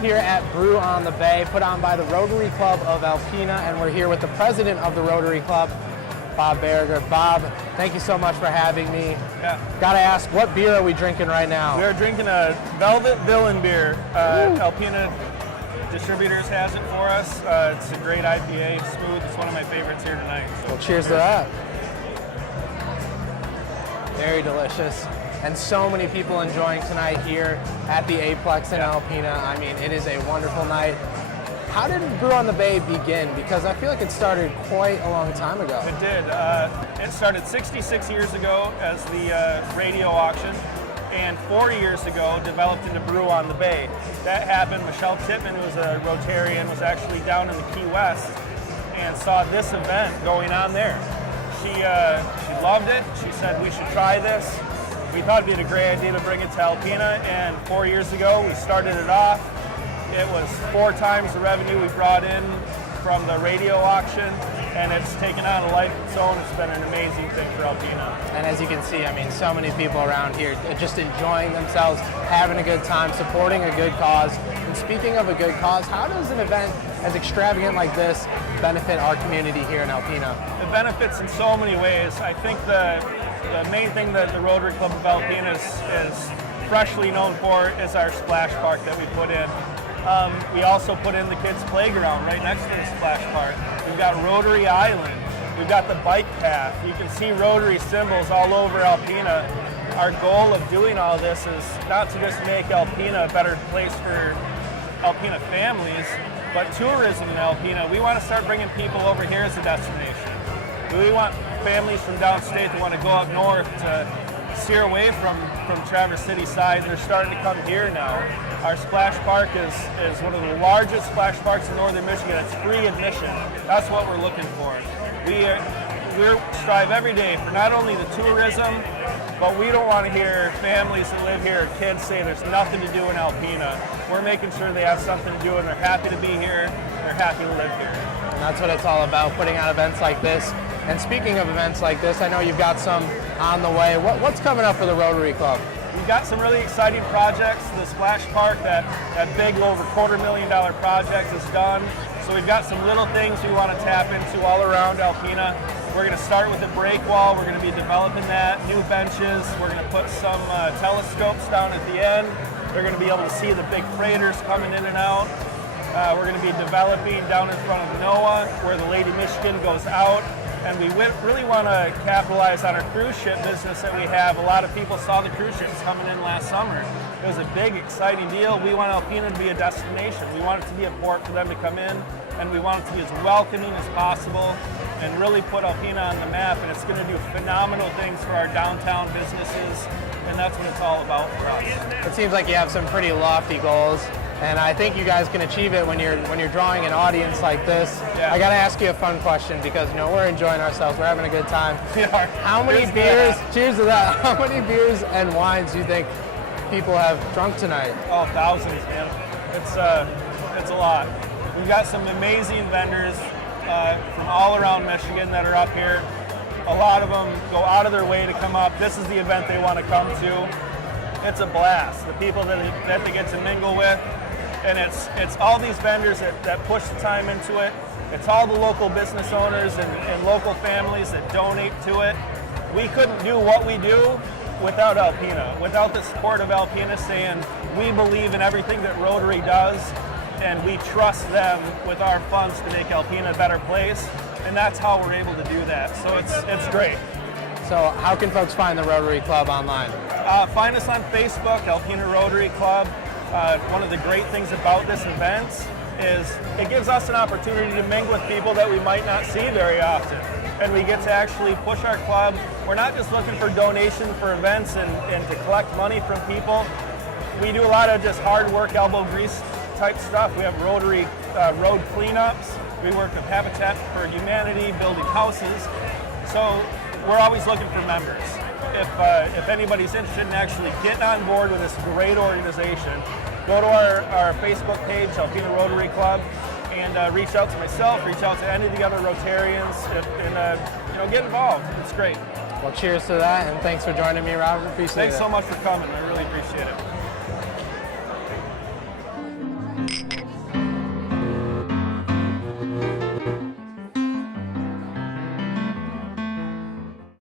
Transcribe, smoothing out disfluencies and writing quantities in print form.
here at Brew on the Bay, put on by the Rotary Club of Alpena, and we're here with the president of the Rotary Club, Bob Barrigar. Bob, thank you so much for having me. Yeah. Gotta ask, what beer are we drinking right now? We are drinking a Velvet Villain beer. Alpena Distributors has it for us. It's a great IPA, smooth. It's one of my favorites here tonight. So Well, cheers to that. Very delicious. And so many people enjoying tonight here at the Aplex in Alpena. I mean, it is a wonderful night. How did Brew on the Bay begin? Because I feel like it started quite a long time ago. It did. It started 66 years ago as the radio auction, and 40 years ago developed into Brew on the Bay. That happened. Michelle Tippman, who was a Rotarian, was actually down in the Key West and saw this event going on there. She loved it. She said we should try this. We thought it'd be a great idea to bring it to Alpena, and 4 years ago we started it off. It was 4 times the revenue we brought in from the radio auction, and it's taken on a life of its own. It's been an amazing thing for Alpena. And as you can see, I mean, so many people around here just enjoying themselves, having a good time, supporting a good cause. And speaking of a good cause, how does an event as extravagant like this benefit our community here in Alpena? It benefits in so many ways. I think the main thing that the Rotary Club of Alpena is freshly known for is our splash park that we put in. We also put in the kids' playground right next to the splash park. We've got Rotary Island. We've got the bike path. You can see Rotary symbols all over Alpena. Our goal of doing all this is not to just make Alpena a better place for Alpena families, but tourism in Alpena. We want to start bringing people over here as a destination. We want families from downstate that want to go up north to steer away from Traverse City side. They're starting to come here now. Our splash park is one of the largest splash parks in northern Michigan. It's free admission. That's what we're looking for. We strive every day for not only the tourism, but we don't want to hear families that live here, kids say there's nothing to do in Alpena. We're making sure they have something to do, and they're happy to be here. They're happy to live here. And that's what it's all about, putting on events like this. And speaking of events like this, I know you've got some on the way. What's coming up for the Rotary Club? We've got some really exciting projects. The splash park, that big over $250,000 project is done. So we've got some little things we want to tap into all around Alpena. We're going to start with a break wall. We're going to be developing that, new benches. We're going to put some telescopes down at the end. They're going to be able to see the big freighters coming in and out. We're going to be developing down in front of NOAA, where the Lady Michigan goes out. And we really want to capitalize on our cruise ship business that we have. A lot of people saw the cruise ships coming in last summer. It was a big, exciting deal. We want Alpena to be a destination. We want it to be a port for them to come in, and we want it to be as welcoming as possible and really put Alpena on the map. And it's going to do phenomenal things for our downtown businesses, and that's what it's all about for us. It seems like you have some pretty lofty goals. And I think you guys can achieve it when you're drawing an audience like this. Yeah. I got to ask you a fun question because we're enjoying ourselves. We're having a good time. We are. How many beers? Cheers to that. How many beers and wines do you think people have drunk tonight? Oh, thousands, man. It's a lot. We've got some amazing vendors from all around Michigan that are up here. A lot of them go out of their way to come up. This is the event they want to come to. It's a blast. The people that they get to mingle with. And it's all these vendors that push the time into it. It's all the local business owners and local families that donate to it. We couldn't do what we do without Alpena, without the support of Alpena saying we believe in everything that Rotary does, and we trust them with our funds to make Alpena a better place. And that's how we're able to do that. So it's great. So how can folks find the Rotary Club online? Find us on Facebook, Alpena Rotary Club. One of the great things about this event is it gives us an opportunity to mingle with people that we might not see very often. And we get to actually push our club. We're not just looking for donations for events and to collect money from people. We do a lot of just hard work, elbow grease type stuff. We have Rotary road cleanups. We work with Habitat for Humanity, building houses. So we're always looking for members. If anybody's interested in actually getting on board with this great organization, go to our Facebook page, Alpena Rotary Club, and reach out to myself, reach out to any of the other Rotarians, and get involved. It's great. Well, cheers to that, and thanks for joining me, Robert. Appreciate it. Thanks so much for coming. I really appreciate it.